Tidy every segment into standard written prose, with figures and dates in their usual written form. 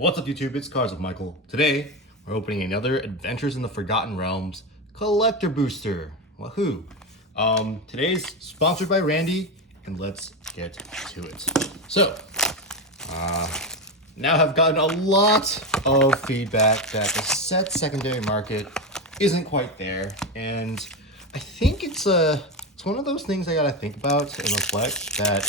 What's up YouTube, it's Cards with Michael. Today, we're opening another Adventures in the Forgotten Realms Collector Booster. Wahoo! Today's sponsored by Randy, and let's get to it. So, now have gotten a lot of feedback that the set secondary market isn't quite there, and I think it's one of those things I gotta think about and reflect that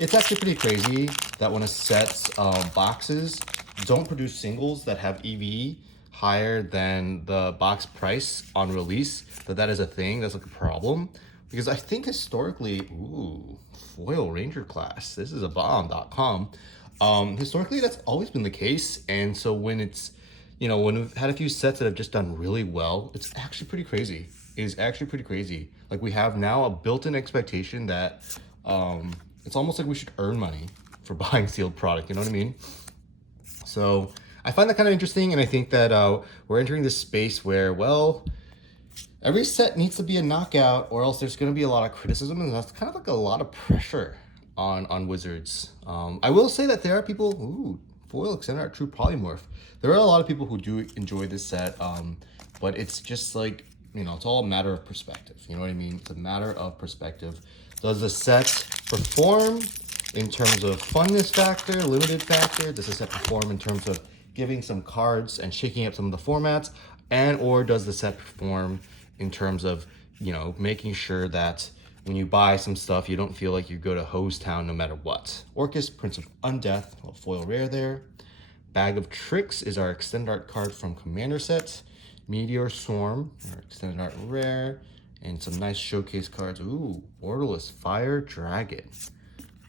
it's actually pretty crazy that when a set's boxes don't produce singles that have EV higher than the box price on release, that is a thing, that's like a problem. Because I think historically, foil ranger class, this is a bomb.com. Historically, that's always been the case. And so when it's, when we've had a few sets that have just done really well, it's actually pretty crazy. It is actually pretty crazy. Like we have now a built-in expectation that it's almost like we should earn money for buying sealed product, you know what I mean? So I find that kind of interesting, and I think that we're entering this space where, well, every set needs to be a knockout, or else there's going to be a lot of criticism, and that's kind of like a lot of pressure on Wizards. I will say that there are people, foil extended art true polymorph. There are a lot of people who do enjoy this set, but it's just like, it's all a matter of perspective. You know what I mean? It's a matter of perspective. Does the set perform in terms of funness factor, limited factor? Does the set perform in terms of giving some cards and shaking up some of the formats? Or does the set perform in terms of, making sure that when you buy some stuff, you don't feel like you go to Hose Town no matter what? Orcus, Prince of Undeath, foil rare there. Bag of Tricks is our extended art card from Commander set. Meteor Swarm, our extended art rare. And some nice showcase cards. Borderless Fire Dragon.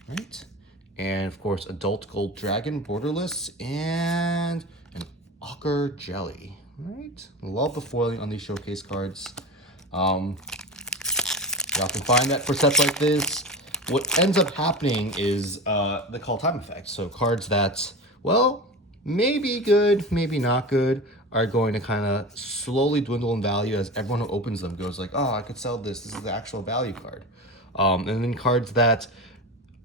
Right? And of course, Adult Gold Dragon, borderless, and an Ochre Jelly. Right? Love the foiling on these showcase cards. You often find that for sets like this, what ends up happening is the call time effect. So cards that, well, maybe good, maybe not good, are going to kind of slowly dwindle in value as everyone who opens them goes like, oh, I could sell this. This is the actual value card. And then cards that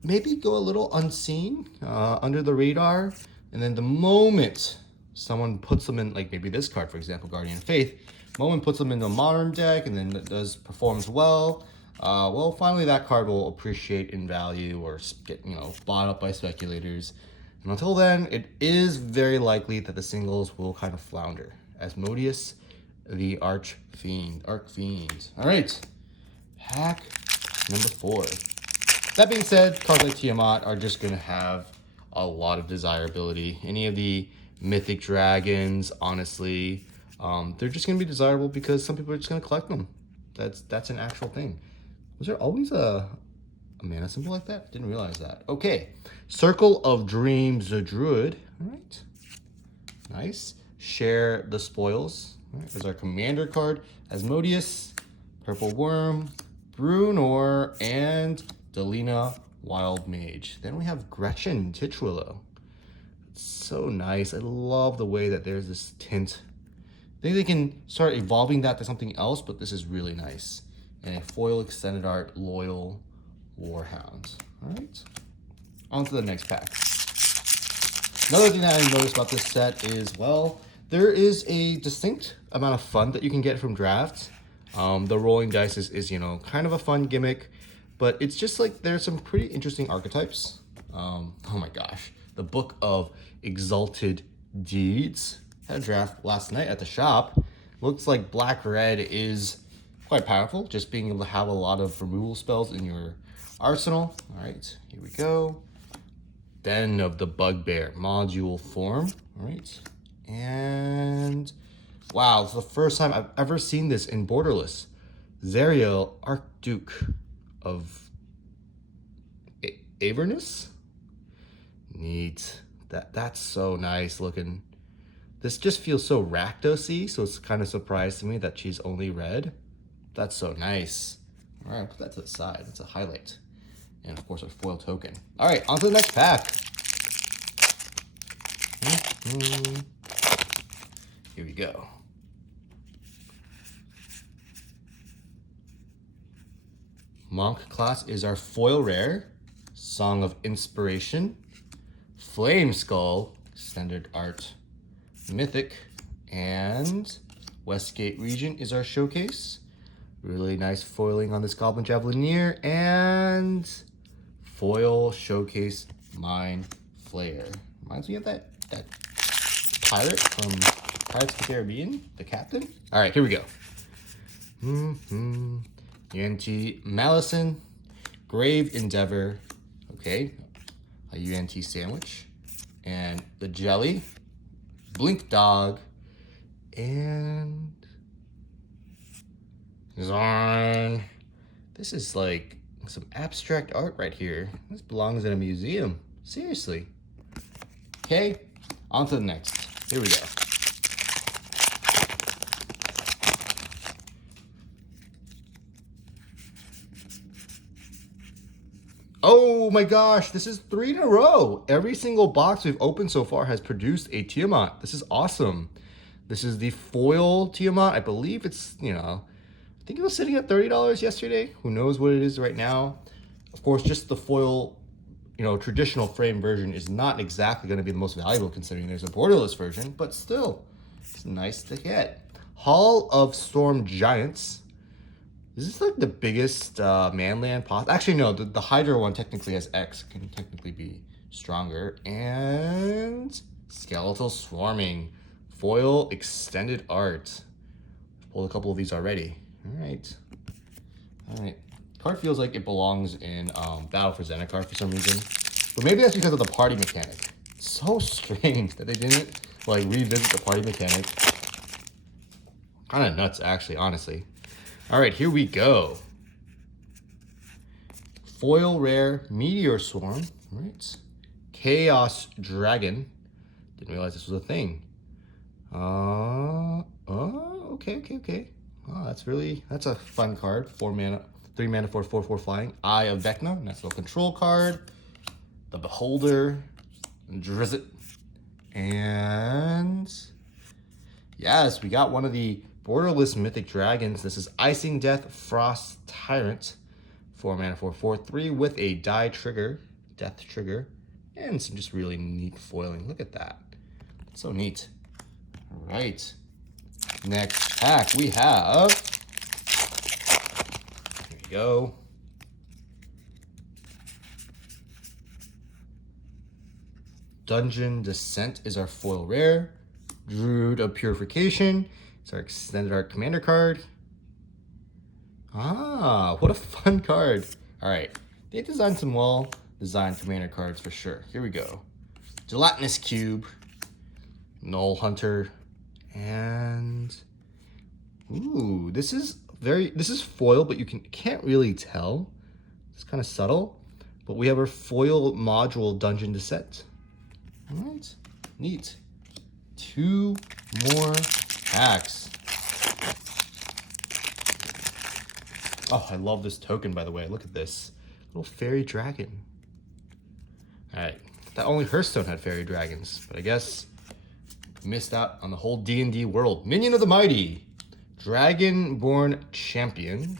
maybe go a little unseen, under the radar, and then the moment someone puts them in, like maybe this card, for example, Guardian of Faith, moment puts them into a modern deck and then it performs well, well, finally that card will appreciate in value or get, bought up by speculators. And until then, it is very likely that the singles will kind of flounder. Asmodeus, the Archfiend. All right, hack number 4. That being said, cards like Tiamat are just going to have a lot of desirability. Any of the mythic dragons, honestly, they're just going to be desirable because some people are just going to collect them. That's an actual thing. Was there always a mana symbol like that? Didn't realize that. Okay, Circle of Dreams, the Druid. All right, nice. Share the Spoils. All right, there's our commander card. Asmodeus, Purple Worm, Brunor, and Delina, Wild Mage. Then we have Gretchen Titrulo. It's so nice. I love the way that there's this tint. I think they can start evolving that to something else, but this is really nice. And a foil extended art Loyal Warhound. All right, on to the next pack. Another thing that I noticed about this set is, well, there is a distinct amount of fun that you can get from drafts. The rolling dice is kind of a fun gimmick, but it's just like there's some pretty interesting archetypes. Oh my gosh, the Book of Exalted Deeds. Had a draft last night at the shop. Looks like black-red is quite powerful, just being able to have a lot of removal spells in your arsenal. All right, here we go. Den of the Bugbear, module form. All right, and wow, it's the first time I've ever seen this in borderless. Zariel, Archduke of Avernus. Neat. That's so nice looking. This just feels so Rakdos-y, so it's kind of surprised to me that she's only red. That's so nice. All right, put that to the side. That's a highlight. And of course, our foil token. All right, on to the next pack. Here we go. Monk class is our foil rare. Song of Inspiration. Flame Skull, Standard Art Mythic. And Westgate region is our showcase. Really nice foiling on this Goblin Javelineer. And foil showcase Mind Flayer. Reminds me of that pirate from Pirates of the Caribbean, the captain. All right, here we go. UNT Malison, Grave Endeavor, okay, a UNT Sandwich, and the Jelly, Blink Dog, and Zorn. This is like some abstract art right here. This belongs in a museum. Seriously. Okay, on to the next. Here we go. Oh my gosh, this is 3 in a row. Every single box we've opened so far has produced a Tiamat. This is awesome. This is the foil Tiamat. I believe it's, I think it was sitting at $30 yesterday. Who knows what it is right now. Of course, just the foil, traditional frame version is not exactly going to be the most valuable considering there's a borderless version, but still, it's nice to get. Hall of Storm Giants. Is this like the biggest manland possible? Actually, no, the Hydra one technically has X. Can technically be stronger. And Skeletal Swarming. Foil Extended Art. I've pulled a couple of these already. All right. Card feels like it belongs in Battle for Zendikar for some reason. But maybe that's because of the party mechanic. It's so strange that they didn't revisit the party mechanic. Kind of nuts, actually, honestly. All right, here we go. Foil Rare Meteor Swarm. All right. Chaos Dragon. Didn't realize this was a thing. Okay. Oh, that's a fun card. 4 mana, 3 mana for 4/4 flying. Eye of Vecna, nice little control card. The Beholder, Drizzt, and yes, we got one of the borderless mythic dragons. This is Icingdeath Frost Tyrant. 4 mana for 4/3 with a die trigger, death trigger, and some just really neat foiling. Look at that. That's so neat. All right. Next pack we have. Here we go. Dungeon Descent is our foil rare. Druid of Purification. It's our extended art commander card. Ah, what a fun card. All right, they designed some well-designed commander cards for sure. Here we go. Gelatinous Cube, Gnoll Hunter, and ooh, this is foil, but you can't really tell. It's kind of subtle, but we have our foil module Dungeon Descent. All right, neat. 2 more packs. Oh, I love this token, by the way. Look at this little fairy dragon. All right, that only Hearthstone had fairy dragons, but I guess missed out on the whole D&D world. Minion of the Mighty, Dragonborn Champion,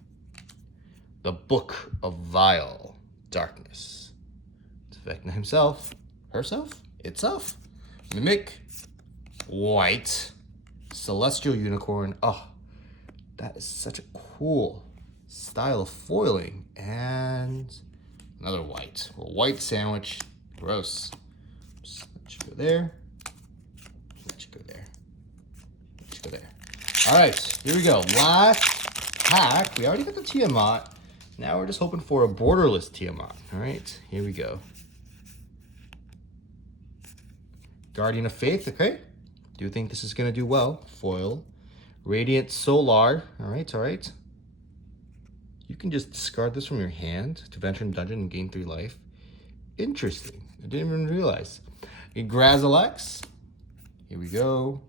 the Book of Vile Darkness. It's Vecna himself, herself, itself. Mimic, white, Celestial Unicorn. Oh, that is such a cool style of foiling. And another white. A white sandwich. Gross. Just let you go there. Let you go there. Let you go there. All right, here we go. Last pack. We already got the Tiamat. Now we're just hoping for a borderless Tiamat. All right, here we go. Guardian of Faith, okay. Do think this is going to do well. Foil. Radiant Solar. All right. You can just discard this from your hand to venture in dungeon and gain 3 life. Interesting. I didn't even realize. Grazilex. Here we go.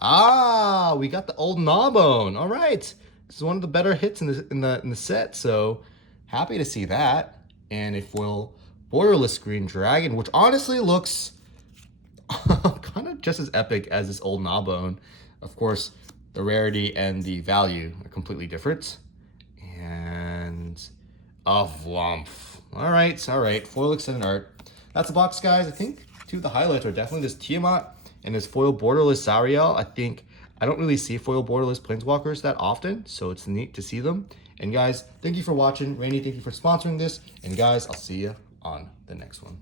Ah, we got the old Gnawbone. All right. This is one of the better hits in the set, so happy to see that. And a foil borderless green dragon, which honestly looks kind of just as epic as this old Gnawbone. Of course, the rarity and the value are completely different. And a Vlomph. All right. Foil extended art. That's the box, guys. I think two of the highlights are definitely this Tiamat and this foil borderless Zariel. I don't really see foil borderless planeswalkers that often, so it's neat to see them. And guys, thank you for watching. Randy, thank you for sponsoring this. And guys, I'll see you on the next one.